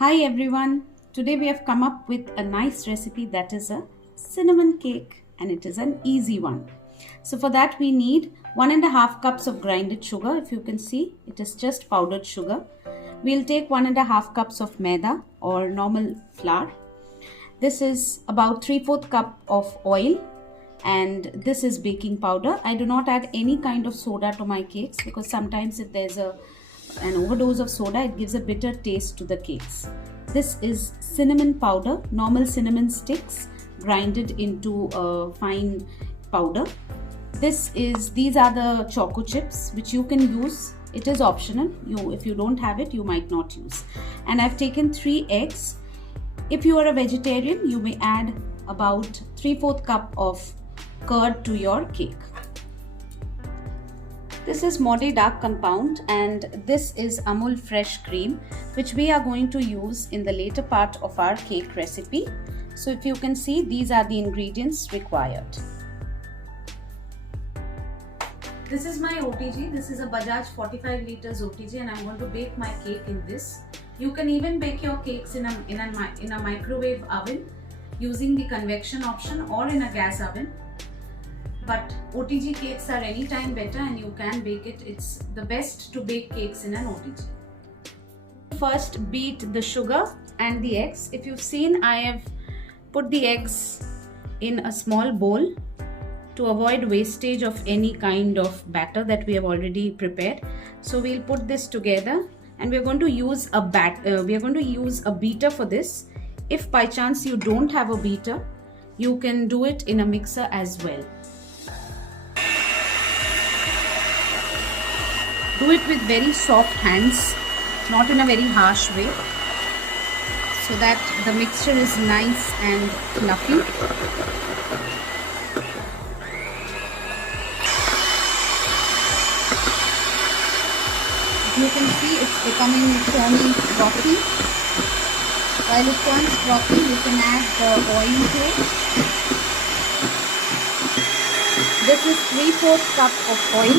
Hi everyone, today we have come up with a nice recipe that is a cinnamon cake and it is an easy one. So for that we need 1.5 cups of grinded sugar. If you can see, it is just powdered sugar. We'll take 1.5 cups of maida or normal flour. This is about 3/4 cup of oil and this is baking powder. I do not add any kind of soda to my cakes because sometimes if there's an overdose of soda, it gives a bitter taste to the cakes. This is cinnamon powder, normal cinnamon sticks grinded into a fine powder. These are the choco chips which you can use. It is optional. If you don't have it, you might not use. And I've taken 3 eggs. If you are a vegetarian, you may add about 3/4 cup of curd to your cake. This is Mode Dark Compound and this is Amul Fresh Cream, which we are going to use in the later part of our cake recipe. So if you can see, these are the ingredients required. This is my OTG. This is a Bajaj 45 liters OTG and I'm going to bake my cake in this. You can even bake your cakes in a microwave oven using the convection option or in a gas oven. But OTG cakes are anytime better and you can bake it. It's the best to bake cakes in an OTG. First beat the sugar and the eggs. If you've seen, I have put the eggs in a small bowl to avoid wastage of any kind of batter that we have already prepared. So we'll put this together and we're going to use a beater for this. If by chance you don't have a beater, you can do it in a mixer as well. Do it with very soft hands, not in a very harsh way, so that the mixture is nice and fluffy. You can see it's becoming turning frothy. While it turns frothy, you can add the oil to it. This is 3/4 cup of oil.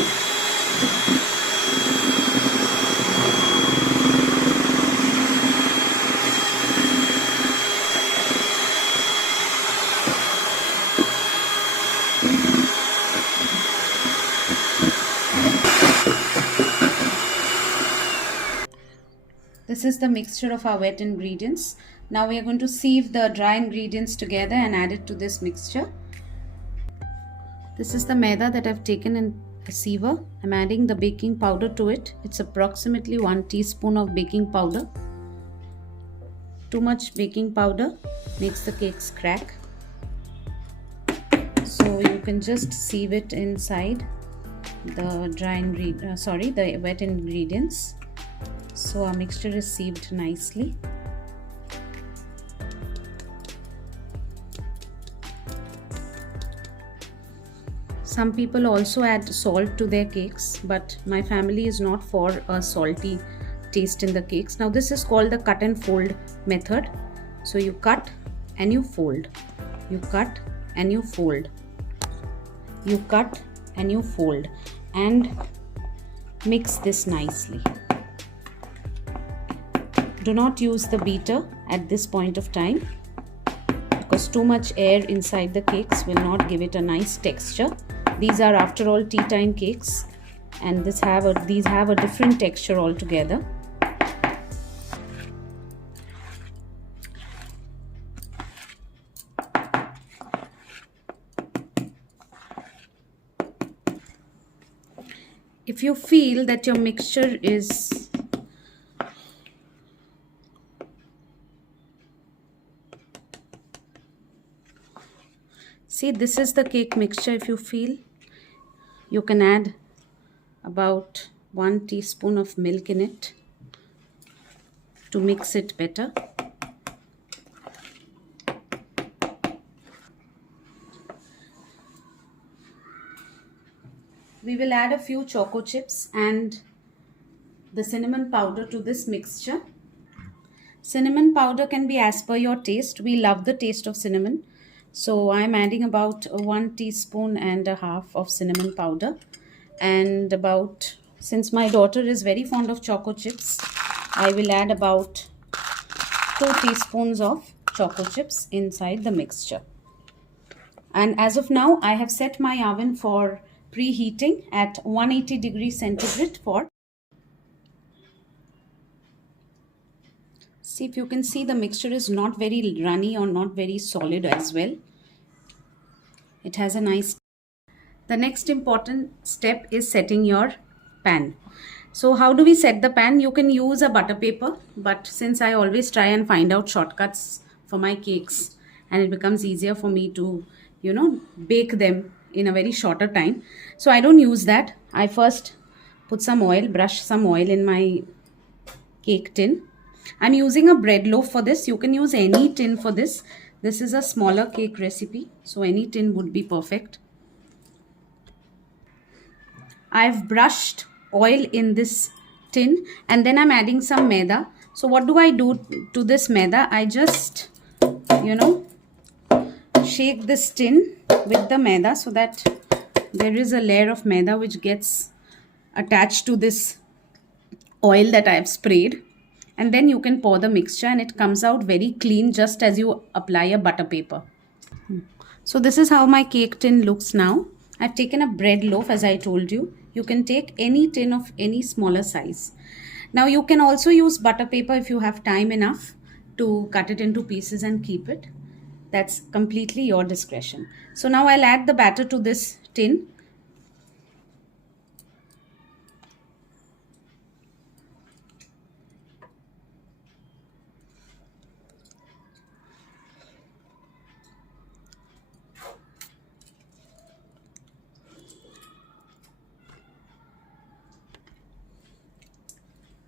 This is the mixture of our wet ingredients. Now we are going to sieve the dry ingredients together and add it to this mixture. This is the maida that I've taken in a siever. I'm adding the baking powder to it. It's approximately 1 teaspoon of baking powder. Too much baking powder makes the cakes crack. So you can just sieve it inside the wet ingredients. So our mixture is sieved nicely. Some people also add salt to their cakes, but my family is not for a salty taste in the cakes. Now this is called the cut and fold method. So you cut and you fold. You cut and you fold. You cut and you fold and mix this nicely. Do not use the beater at this point of time because too much air inside the cakes will not give it a nice texture. These are after all tea time cakes and these have a different texture altogether. If you feel that your mixture is See, this is the cake mixture. If you feel, you can add about 1 teaspoon of milk in it to mix it better. We will add a few choco chips and the cinnamon powder to this mixture. Cinnamon powder can be as per your taste. We love the taste of cinnamon. So I'm adding about 1.5 teaspoons of cinnamon powder and since my daughter is very fond of choco chips, I will add about 2 teaspoons of choco chips inside the mixture. And as of now, I have set my oven for preheating at 180 degrees centigrade for. See, if you can see, the mixture is not very runny or not very solid as well. It has a nice. The next important step is setting your pan. So how do we set the pan? You can use a butter paper, but since I always try and find out shortcuts for my cakes, and it becomes easier for me to, bake them in a very shorter time. So I don't use that. I first put some oil, brush some oil in my cake tin. I'm using a bread loaf for this. You can use any tin for this. This is a smaller cake recipe, so any tin would be perfect. I've brushed oil in this tin and then I'm adding some maida. So what do I do to this maida? I just, shake this tin with the maida so that there is a layer of maida which gets attached to this oil that I have sprayed. And then you can pour the mixture and it comes out very clean, just as you apply a butter paper. So this is how my cake tin looks now. I've taken a bread loaf, as I told you. You can take any tin of any smaller size. Now you can also use butter paper if you have time enough to cut it into pieces and keep it. That's completely your discretion. So now I'll add the batter to this tin.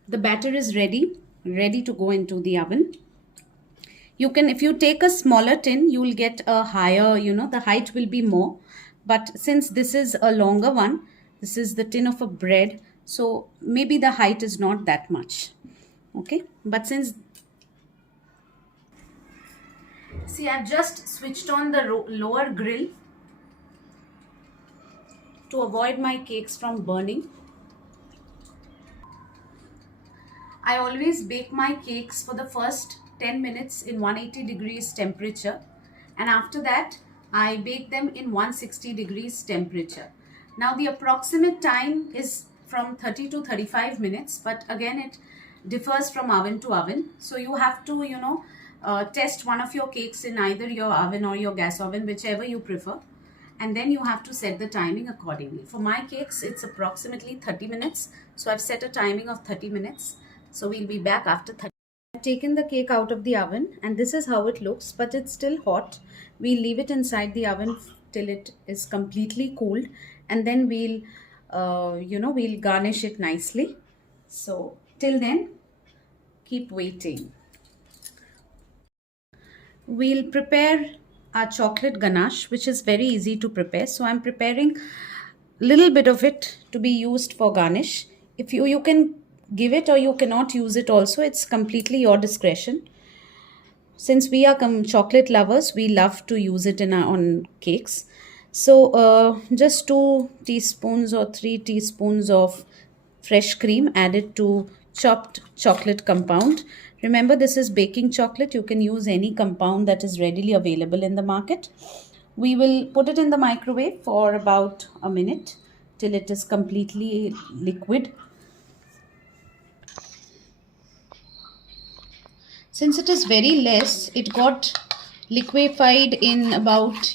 The batter is ready to go into the oven. You can, if you take a smaller tin, you will get a higher, the height will be more. But since this is a longer one, this is the tin of a bread, so maybe the height is not that much. Okay, but since, see, I've just switched on the lower grill to avoid my cakes from burning. I always bake my cakes for the first 10 minutes in 180 degrees temperature, and after that I bake them in 160 degrees temperature. Now the approximate time is from 30 to 35 minutes, but again it differs from oven to oven. So you have to, test one of your cakes in either your oven or your gas oven, whichever you prefer. And then you have to set the timing accordingly. For my cakes, it's approximately 30 minutes. So I've set a timing of 30 minutes. So we'll be back after 30. I've taken the cake out of the oven and this is how it looks, but it's still hot. We'll leave it inside the oven till it is completely cooled, and then we'll garnish it nicely. So till then, keep waiting. We'll prepare our chocolate ganache, which is very easy to prepare. So I'm preparing a little bit of it to be used for garnish. If you can give it or you cannot use it also, it's completely your discretion. Since we are chocolate lovers, we love to use it on cakes. So just 2 teaspoons or 3 teaspoons of fresh cream added to chopped chocolate compound. Remember, this is baking chocolate. You can use any compound that is readily available in the market. We will put it in the microwave for about a minute till it is completely liquid. Since it is very less, it got liquefied in about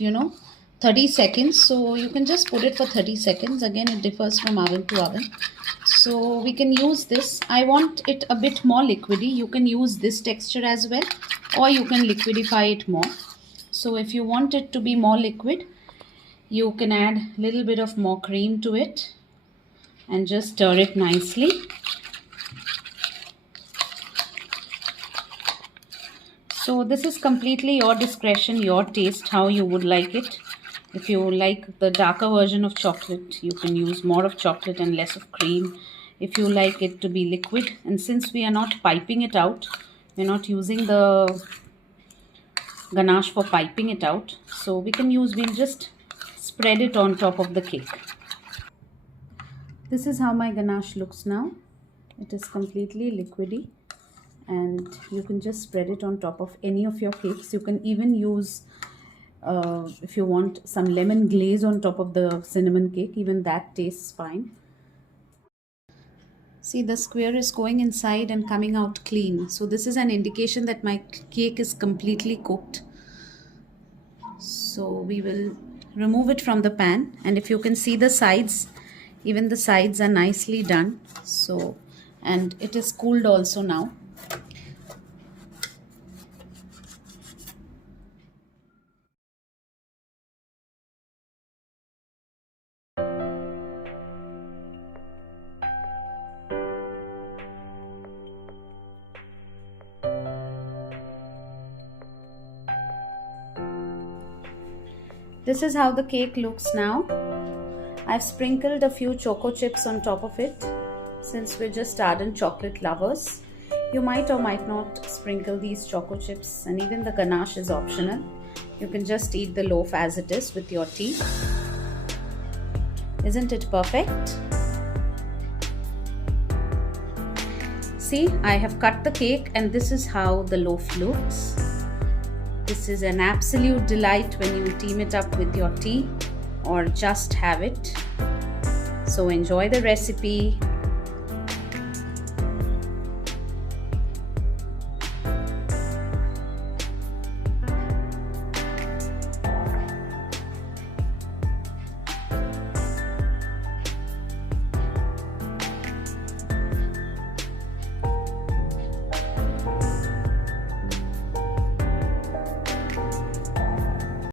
30 seconds. So you can just put it for 30 seconds. Again, it differs from oven to oven. So we can use this. I want it a bit more liquidy. You can use this texture as well, or you can liquidify it more. So if you want it to be more liquid, you can add a little bit of more cream to it and just stir it nicely. So this is completely your discretion, your taste, how you would like it. If you like the darker version of chocolate, you can use more of chocolate and less of cream. If you like it to be liquid, and since we are not piping it out, we're not using the ganache for piping it out, so we'll just spread it on top of the cake. This is how my ganache looks now. It is completely liquidy and you can just spread it on top of any of your cakes. You can even use, if you want, some lemon glaze on top of the cinnamon cake. Even that tastes fine. See, the square is going inside and coming out clean. So this is an indication that my cake is completely cooked. So we will remove it from the pan, and if you can see the sides, even the sides are nicely done. So, and it is cooled also now. This is how the cake looks now. I've sprinkled a few choco chips on top of it. Since we're just ardent chocolate lovers, you might or might not sprinkle these choco chips, and even the ganache is optional. You can just eat the loaf as it is with your tea. Isn't it perfect? See, I have cut the cake and this is how the loaf looks. This is an absolute delight when you team it up with your tea or just have it. So enjoy the recipe.